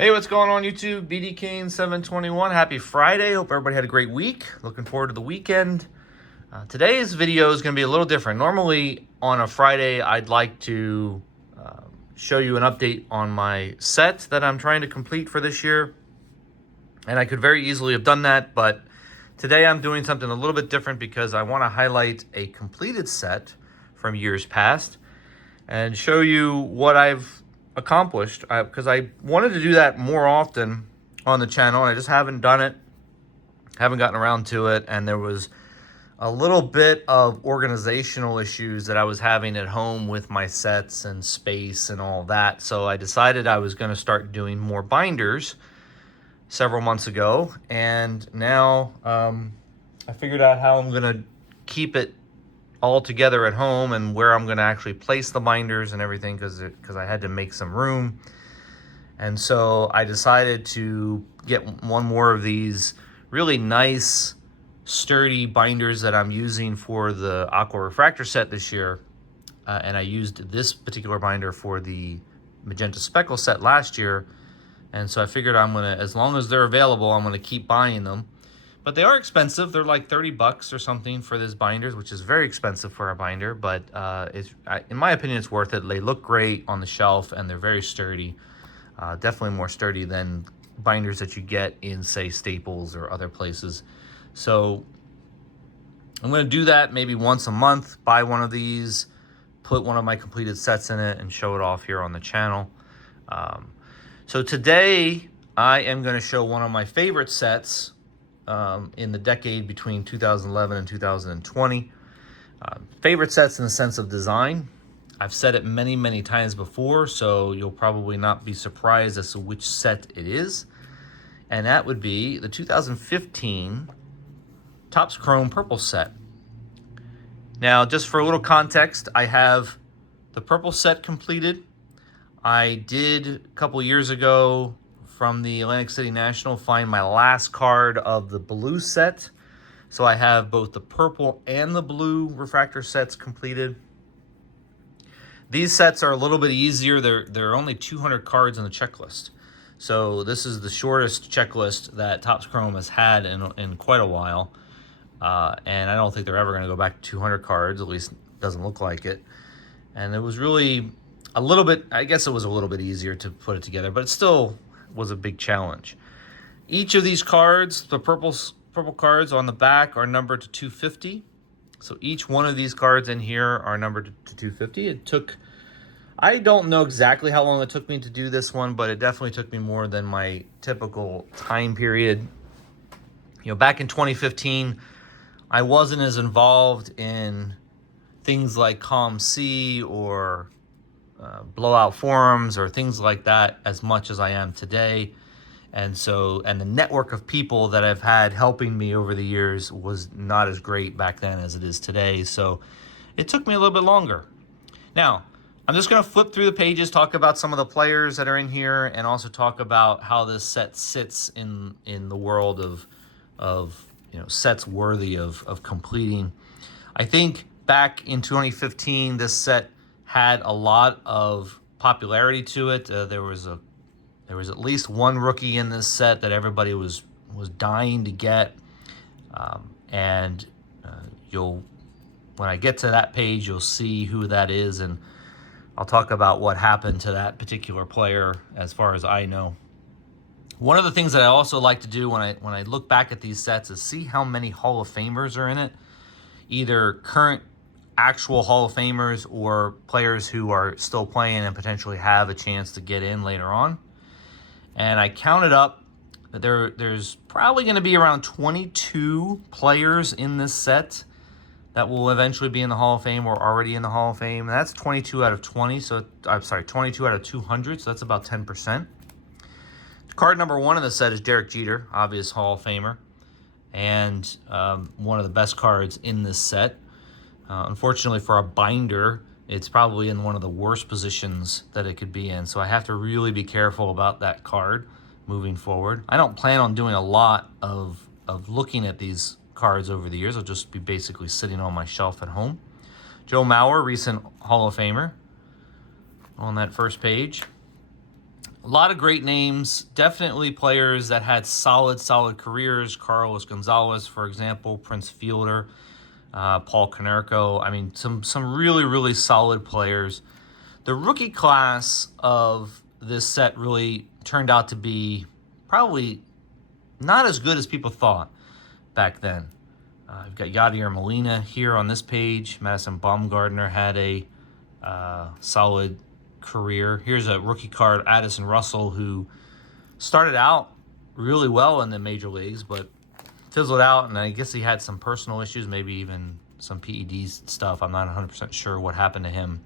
Hey, what's going on YouTube? BD Kane 721. Happy Friday. Hope everybody had a great week. Looking forward to the weekend. Today's video is going to be a little different. Normally on a Friday, I'd like to show you an update on my set that I'm trying to complete for this year. And I could very easily have done that, but today I'm doing something a little bit different because I want to highlight a completed set from years past and show you what I've accomplished, because I wanted to do that more often on the channel, and I just haven't done it, haven't gotten around to it, and there was a little bit of organizational issues that I was having at home with my sets and space and all that, so I decided I was going to start doing more binders several months ago, and now I figured out how I'm going to keep it all together at home and where I'm going to actually place the binders and everything, because I had to make some room. And so I decided to get one more of these really nice sturdy binders that I'm using for the Aqua Refractor set this year, and I used this particular binder for the Magenta Speckle set last year, and so I figured I'm gonna, as long as they're available, I'm gonna keep buying them. But they are expensive. They're like 30 bucks or something for this binders, which is very expensive for a binder, but in my opinion, it's worth it. They look great on the shelf and they're very sturdy. Definitely more sturdy than binders that you get in, say, Staples or other places. So I'm going to do that maybe once a month, buy one of these, put one of my completed sets in it, and show it off here on the channel. So today I am going to show one of my favorite sets in the decade between 2011 and 2020. Favorite sets in the sense of design. I've said it many, many times before, so you'll probably not be surprised as to which set it is. And that would be the 2015 Topps Chrome Purple set. Now, just for a little context, I have the purple set completed. I did a couple years ago from the Atlantic City National find my last card of the blue set. So I have both the purple and the blue refractor sets completed. These sets are a little bit easier. There are only 200 cards in the checklist. So this is the shortest checklist that Topps Chrome has had in quite a while. And I don't think they're ever going to go back to 200 cards, at least it doesn't look like it. And it was really a little bit, I guess it was a little bit easier to put it together, but it still was a big challenge. Each of these cards, the purple cards on the back, are numbered to 250. So each one of these cards in here are numbered to 250. It took, I don't know exactly how long it took me to do this one, but it definitely took me more than my typical time period. You know, back in 2015, I wasn't as involved in things like ComC or blowout forums or things like that as much as I am today. And so, and the network of people that I've had helping me over the years was not as great back then as it is today. So it took me a little bit longer. Now, I'm just going to flip through the pages, talk about some of the players that are in here, and also talk about how this set sits in the world of sets worthy of completing. I think back in 2015, this set had a lot of popularity to it. There was at least one rookie in this set that everybody was dying to get, and when I get to that page, you'll see who that is, and I'll talk about what happened to that particular player as far as I know. One of the things that I also like to do when I look back at these sets is see how many Hall of Famers are in it, either current actual Hall of Famers or players who are still playing and potentially have a chance to get in later on. And I counted up that there's probably going to be around 22 players in this set that will eventually be in the Hall of Fame or already in the Hall of Fame. And that's 22 out of 20, so I'm sorry, 22 out of 200, so that's about 10%. Card number one in the set is Derek Jeter, obvious Hall of Famer, and one of the best cards in this set. Unfortunately for a binder, it's probably in one of the worst positions that it could be in. So I have to really be careful about that card moving forward. I don't plan on doing a lot of looking at these cards over the years. I'll just be basically sitting on my shelf at home. Joe Mauer, recent Hall of Famer, on that first page. A lot of great names. Definitely players that had solid careers. Carlos Gonzalez, for example, Prince Fielder, Paul Konerko. I mean, some really solid players. The rookie class of this set really turned out to be probably not as good as people thought back then. You've got Yadier Molina here on this page. Madison Bumgarner had a solid career. Here's a rookie card, Addison Russell, who started out really well in the major leagues, but fizzled out, and I guess he had some personal issues, maybe even some PED stuff. I'm not 100% sure what happened to him,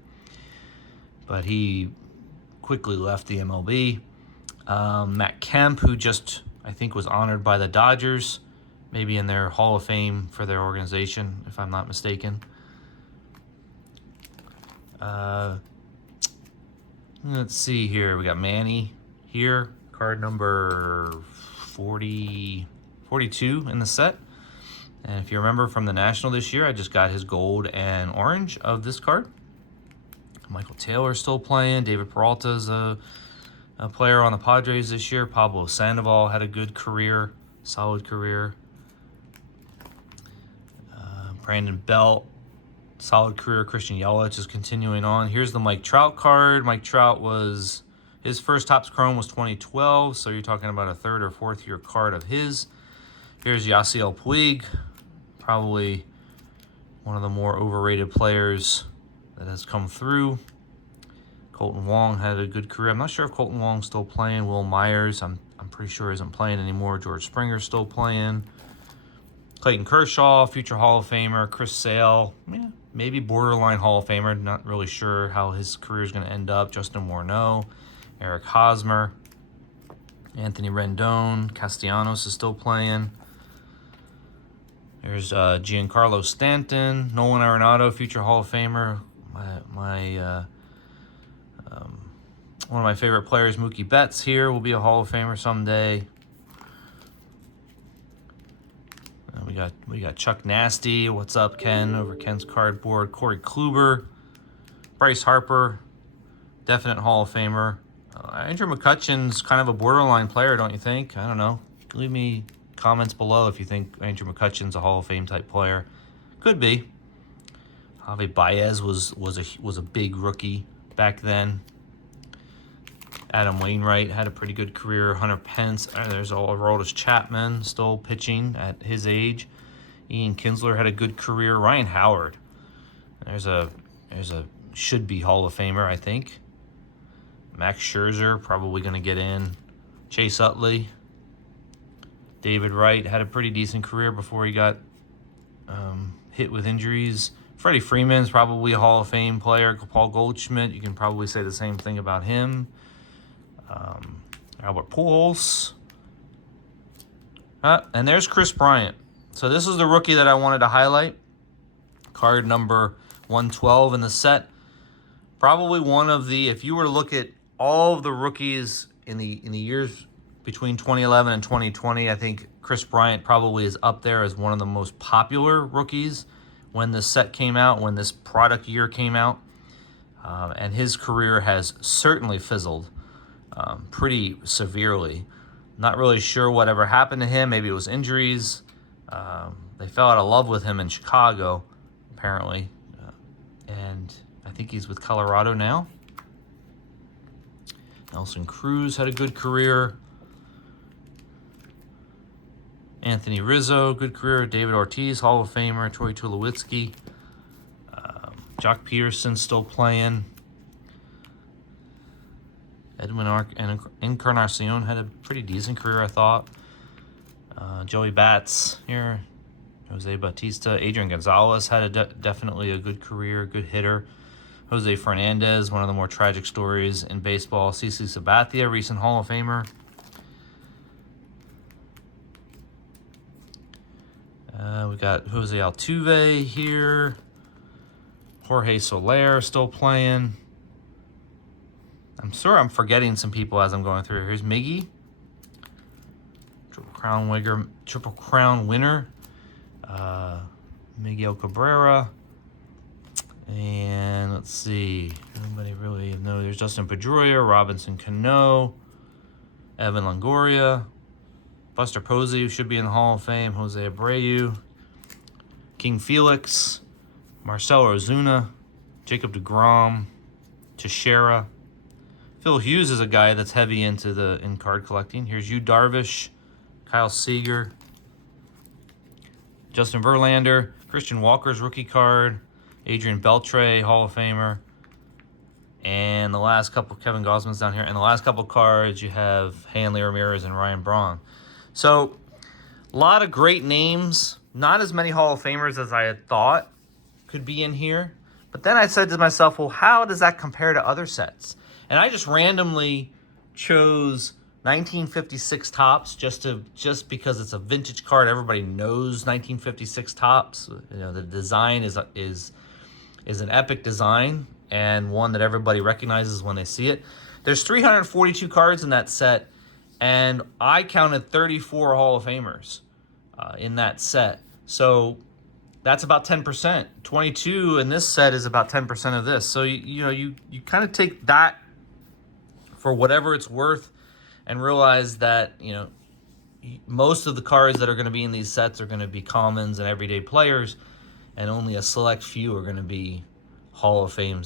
but he quickly left the MLB. Matt Kemp, who just, I think, was honored by the Dodgers, maybe in their Hall of Fame for their organization, if I'm not mistaken. Let's see here. We got Manny here, card number 42 in the set. And if you remember from the National this year, I just got his gold and orange of this card. Michael Taylor still playing. David Peralta's a player on the Padres this year. Pablo Sandoval had a good career, solid career. Brandon Belt, solid career. Christian Yelich is continuing on. Here's the Mike Trout card. Mike Trout was, his first Topps Chrome was 2012, so you're talking about a third or fourth year card of his. Here's Yasiel Puig, probably one of the more overrated players that has come through. Colton Wong had a good career. I'm not sure if Colton Wong's still playing. Will Myers, I'm pretty sure isn't playing anymore. George Springer's still playing. Clayton Kershaw, future Hall of Famer. Chris Sale, maybe borderline Hall of Famer. Not really sure how his career is going to end up. Justin Morneau, Eric Hosmer, Anthony Rendon. Castellanos is still playing. There's Giancarlo Stanton, Nolan Arenado, future Hall of Famer. One of my favorite players, Mookie Betts, here will be a Hall of Famer someday. We got Chuck Nasty. What's up, Ken? Over Ken's cardboard. Corey Kluber, Bryce Harper, definite Hall of Famer. Andrew McCutchen's kind of a borderline player, don't you think? I don't know. Leave me comments below if you think Andrew McCutchen's a Hall of Fame type player. Could be. Javi Baez was a big rookie back then. Adam Wainwright had a pretty good career. Hunter Pence. There's Aroldis Chapman still pitching at his age. Ian Kinsler had a good career. Ryan Howard. There's a should be Hall of Famer, I think. Max Scherzer probably going to get in. Chase Utley. David Wright had a pretty decent career before he got hit with injuries. Freddie Freeman's probably a Hall of Fame player. Paul Goldschmidt, you can probably say the same thing about him. Albert Pujols. And there's Chris Bryant. So this is the rookie that I wanted to highlight. Card number 112 in the set. Probably one of the, if you were to look at all of the rookies in the years between 2011 and 2020, I think Chris Bryant probably is up there as one of the most popular rookies when this set came out, when this product year came out. And his career has certainly fizzled pretty severely. Not really sure whatever happened to him. Maybe it was injuries. They fell out of love with him in Chicago, apparently. And I think he's with Colorado now. Nelson Cruz had a good career. Anthony Rizzo, good career. David Ortiz, Hall of Famer. Troy Tulowitzki. Jock Peterson still playing. Edwin Encarnacion had a pretty decent career, I thought. Joey Bats here. Jose Bautista. Adrian Gonzalez had definitely a good career, good hitter. Jose Fernandez, one of the more tragic stories in baseball. CeCe Sabathia, recent Hall of Famer. We got Jose Altuve here. Jorge Soler still playing. I'm sure I'm forgetting some people as I'm going through. Here's Miggy. Triple Crown winner. Miguel Cabrera. And let's see. Nobody really knows. There's Justin Pedroia, Robinson Cano. Evan Longoria, Buster Posey, who should be in the Hall of Fame, Jose Abreu, King Felix, Marcelo Ozuna, Jacob deGrom, Teixeira. Phil Hughes is a guy that's heavy into the in-card collecting. Here's Yu Darvish, Kyle Seager, Justin Verlander, Christian Walker's rookie card, Adrian Beltre, Hall of Famer, and the last couple, Kevin Gausman's down here, and the last couple cards you have Hanley Ramirez and Ryan Braun. So, a lot of great names, not as many Hall of Famers as I had thought could be in here. But then I said to myself, well, how does that compare to other sets? And I just randomly chose 1956 Topps just because it's a vintage card. Everybody knows 1956 Topps. You know, the design is an epic design and one that everybody recognizes when they see it. There's 342 cards in that set, and I counted 34 Hall of Famers in that set. So that's about 10%. 22 in this set is about 10% of this. So you kind of take that for whatever it's worth, and realize that most of the cards that are going to be in these sets are going to be commons and everyday players, and only a select few are going to be Hall of Fame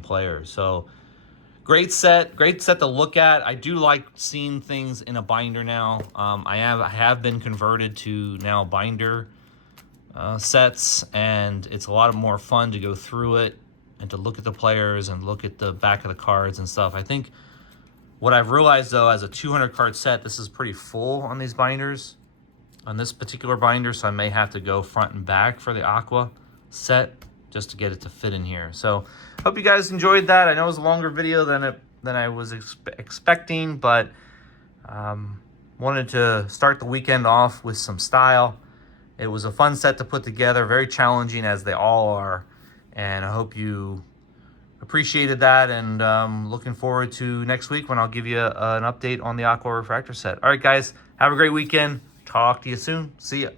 players. So great set to look at. I do like seeing things in a binder now. I have been converted to now binder sets, and it's a lot more fun to go through it and to look at the players and look at the back of the cards and stuff. I think what I've realized, though, as a 200 card set, this is pretty full on these binders, on this particular binder, so I may have to go front and back for the Aqua set just to get it to fit in here. So hope you guys enjoyed that. I know it was a longer video than I was expecting, but wanted to start the weekend off with some style. It was a fun set to put together, very challenging as they all are, and I hope you appreciated that, and looking forward to next week when I'll give you an update on the Aqua Refractor set. All right, guys, have a great weekend. Talk to you soon. See ya.